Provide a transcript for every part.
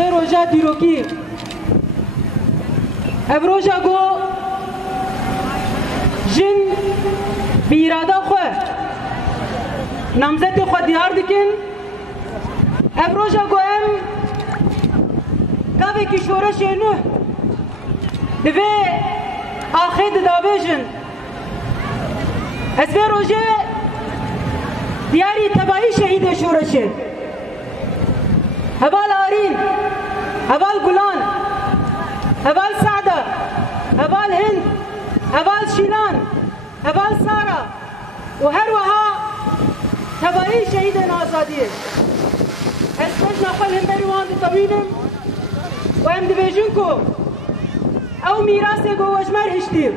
ve roja diroki ev roja go jin bi irada xwe namzeti xwe diyar dikin ev roja go em gavekî şoreşê nû divê axê didabêjin ez vê rojê diyarî tebayî şehîdê şoreşê heval Arîn heval Gulan heval Sa'da heval Hind heval Şîlan heval Sara û her wiha tebayî şehîdên azadiyê ez bejna xwe li hemberî wan ditewînim û em dibêjin ku ew mîrasê got wejmer hiştî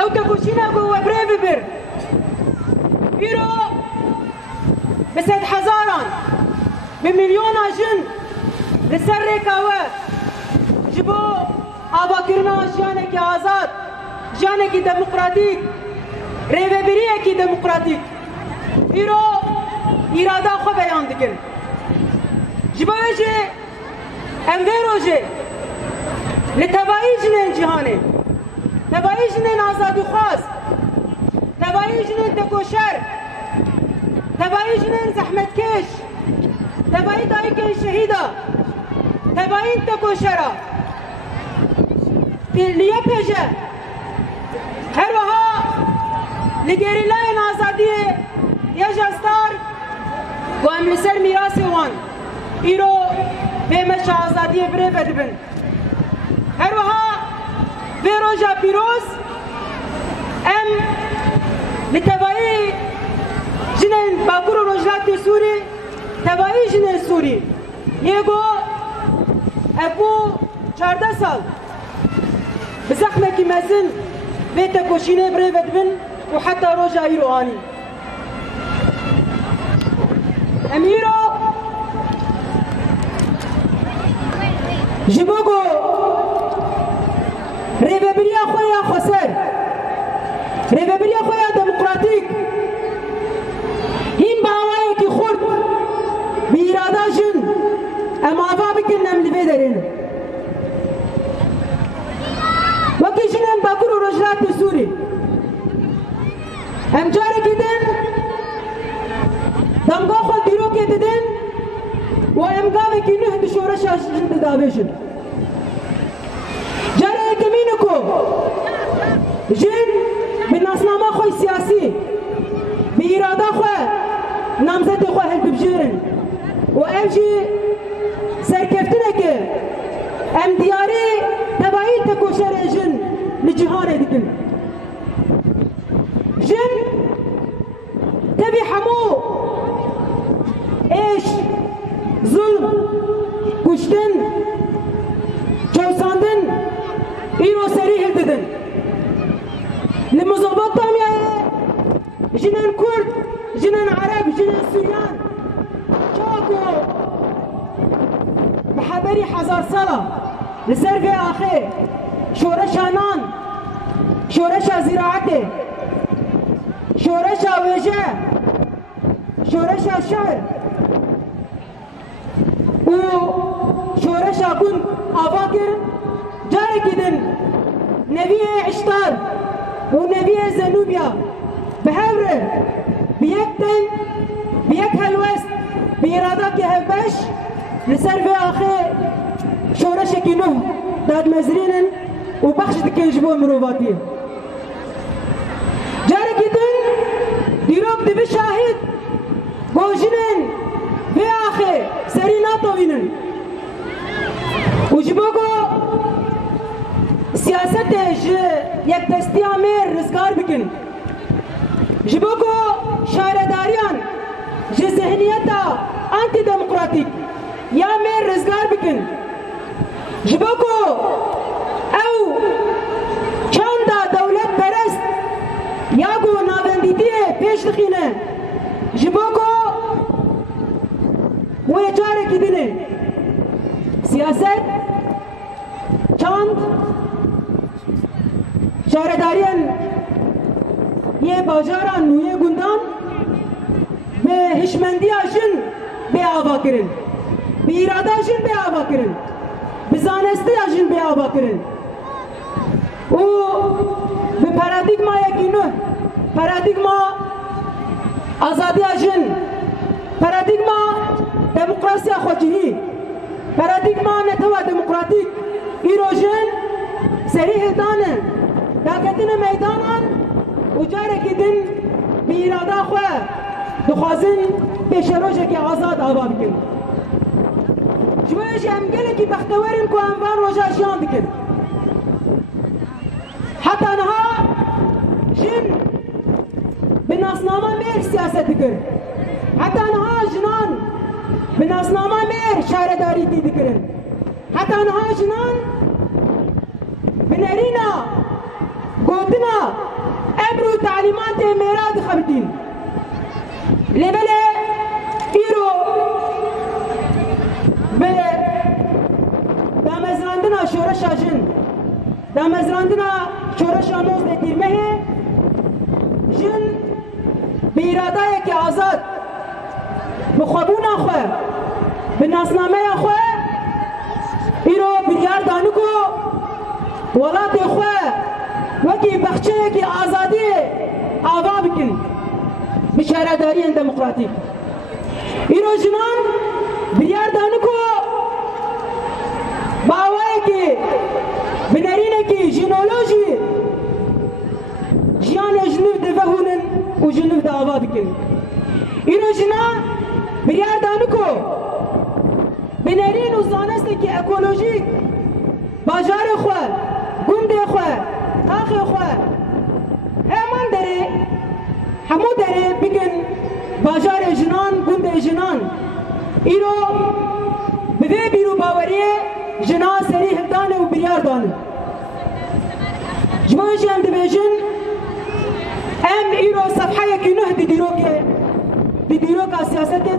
ew tekoşîna got we birê bibir îro bi sed hezaran bi milyona jin li ser rêka we ji bo avakirina jiyanekî azad jiyanekî demokratîk rêvebiriyekî demokratîk îro îrada xwe beyan dikin ji bo wê jî em vê rojê li tebayî jinên cîhanê tebayî jinên azadîxwaz tebayî jinên tekoşer tebayî jinên zehmetkeş tebayî dayîkên şehîda tebayîn tekoşera li yê pêje her wiha li gerîlayên azadiyê ya jastar got em li ser mîrasê wan îro vê meşa azadiyê birê vedibin her wiha vê roja pîroz em li tebayî jinên Bakur û Rojhilatê Sûrî tebayî jinên Sûrî yê got ev bû 14 sal bi zexmekî mezin vê tekoşînê birê vedibin û heta roja îro anî em îro ji bo got rêvebiriya xwe ya xweser rêvebiriya xwe ya demokratîk hîn bawayekî xurt bi îrada jin em ava bikin em li vê derê ne wekî jinên Bakur û Rojhilatê Sûrî em carekî din damga xwe dîrokê didin û em gavekî nûh di şoreşa jin didabêjin carê yekemîn ku jin bi nasnama xwe siyasî bi îrada xwe namzetê xwe hildibijêrin û ev jî serkeftinekê em diyarî tebayî tekoşerê jin li cîhanê dikin jin tevî hemû êş zulm kuştin çewsandin îro serî hildidin li Mezopotamyayê jinên Kurd jinên Ereb jinên Sûryan çawa ku bi heberî hezar sala li ser vê axê şoreşa nan şoreşa zîraetê şoreşa wêje şoreşa şehr û şoreşa gund ava kirin carekî din neviyê Îştar û neviyê Zenûbiya bi hev re bi yek teng bi yek helwest bi îradakê hevbeş li ser vê axê şoreşekî nûh dadmezrînin û bexş dikin ji bo mirovatiyê carekî din dîrok dibi şahîd got jinên vê axê serî natewînin û ji bo got siyasetê ji yekdestiya mêr rizgar bikin ji bo got şaredariyan ji zihniyeta antidemokratîk ya mêr rizgar bikin ji bo got ew çanda dewletperest ya got navendîtiyê pêş dixîne ji bo got wê carekî dinê siyaset çand şaredariyan yê bajaran û yê gundan bi hişmendiya jin bê ava kirin بإرادة جن بآبا كرن بزانستی جن بآبا كرن و بپارادیگما یکینو پارادیگما آزادی جن پارادیگما دموکراسی خوجهی پارادیگما نتوا دموکراتیک ایرو جن سریح دانن داکتن میدانان و جاره کدن بإرادة خواه دخوازن پیشروشه که آزاد آبا بکن جوایش هم گله که بختورین که انوان وجه جان بکن حتی انها جن بناسنامه میر سیاست بکن حتی انها جنان بناسنامه میر شهرداری تی بکن حتی انها جنان بنرینا گوتنا امر و تعلیمات میراد خبتین لبله ایرو به دامزراندنا شورش جن دامزراندنا شورش آموز دیرمه جن بیراده که آزاد بخوابون خواه به ناسنامه خواه ایرو بریار دانکو ولات خواه وکی بخچه که آزادی آوا بکن بشهرداری دموکراتیک ایرو جنان بریار دانکو باوائے کی بنرینه کی جنولوژی جیان جنوب دوهونن و جنوب دعوا بکن ایرو جنان بریار دانکو بنرین و زانسته کی اکولوژیک باجار خواه گنده خواه تاخ خواه همان داره همو داره بکن باجار جنان گنده جنان ایرو به بیرو باوریه جنان سریح دانه و بریار دانه جمعش هم دبیجن ام ایرو صفحه یکی نه دی دیروکا سیاست ده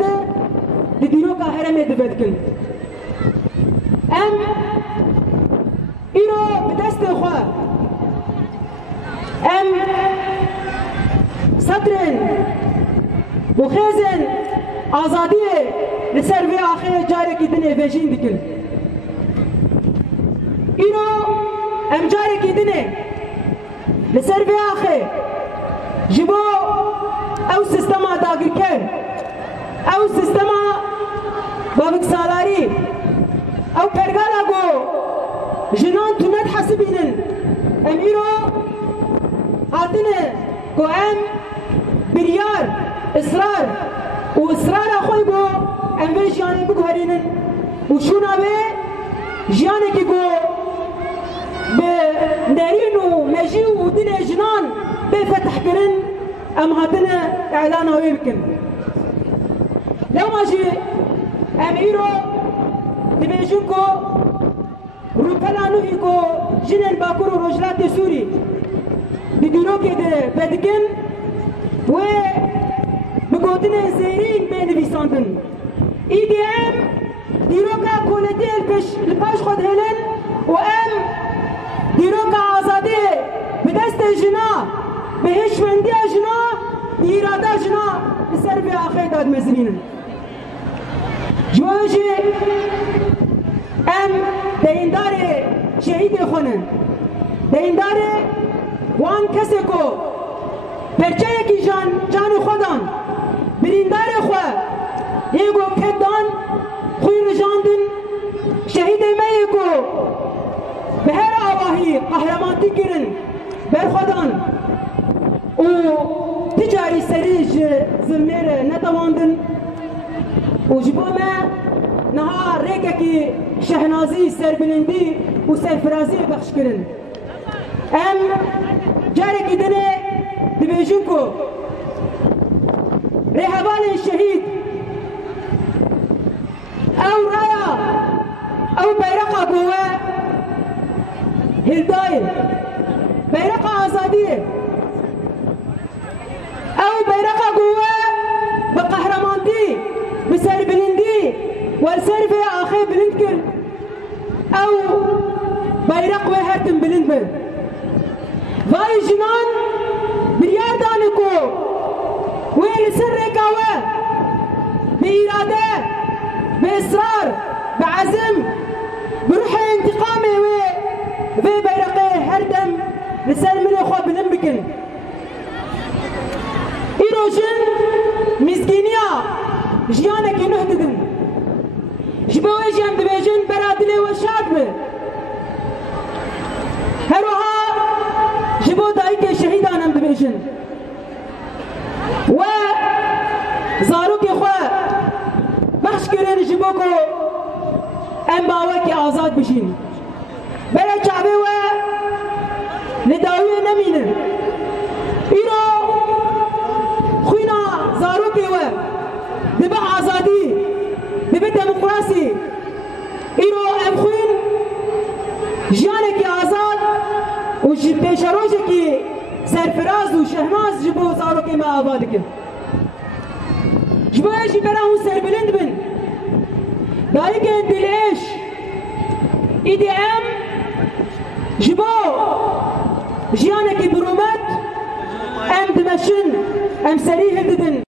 دی دیروکا هرمه دبید کن ام ایرو بدست خواه ام سطرن و خیزن آزادی لسر وی آخر جاره کی دنه ویجین دکن ایرو ام جاره کی دنه لسر وی آخر جبو او سیستما داگر کر او سیستما بابک سالاری او پرگالا گو جنان تونت حسبینن ام ایرو هاتنه کو ام بریار اصرار و اصرار اخوی گو ام وی جیانه بگوهرینن و شونا به جیانه که گو به نرین و مجی و دن جنان بفتح کرن ام هاتنه اعلان هاوی بکن لو ماجی ام ایرو دبیجون کو روپلانوی کو جنن باکور و رجلات سوری دیدیرو که ده بدکن و بگوتن زیرین بنویساندن ایدی ام دیروکا کولتی الپاش خود هلن و ام دیروکا آزادی به دست جنا به هشوندی جنا ایراده جنا لسر به آخر داد مزنینن جوانجی ام دیندار شهید خونن دیندار وان کسی کو پرچه یکی جان خودان بریندار خواه یکو کدان خوی رجاندن شهید میه کو به هر آواهی قهرمانتی کرن بر خودان و تجاری سریج زلمیر نتواندن و جبومه نها ریکه کی شهنازی سربلندی و سرفرازی بخش کرن ام جاره کی دنه دبیجون کو رهبان شهید او رایا او بیرقا قوه هلدايل بیرقا آزادی او بیرقا قوه بقهرماندی بسر بلندی والسر في آخر بلند كر او بیرق و هرتم بلند بل وای جنان بریار دانکو ویل سر رکاوه بإراده بإصرار بعزم بروح انتقامي و بيرقي هردم لسر من خو بلم بكن إيروجن مسكينيا جيانك نهددن جبوي جام دبيجن برادلي وشاد به هروها جبو دايك شهيدانم دبيجن و زاروك خو بخش كرين جبوكو ام باوكي آزاد بشين بلا كعبه و لداوية نمينه إيرو خوينا زاروكي و دبا آزادي دبا ديمقراسي إيرو ام خوين جيانكي آزاد و بيشاروجكي سرفراز و شهناز جبو زاروكي ما آبادكن جبو ايشي براهون سربلند بن دايكن دليش ايدي ام جبو جيانكي برومت ام دمشن ام سريه هددن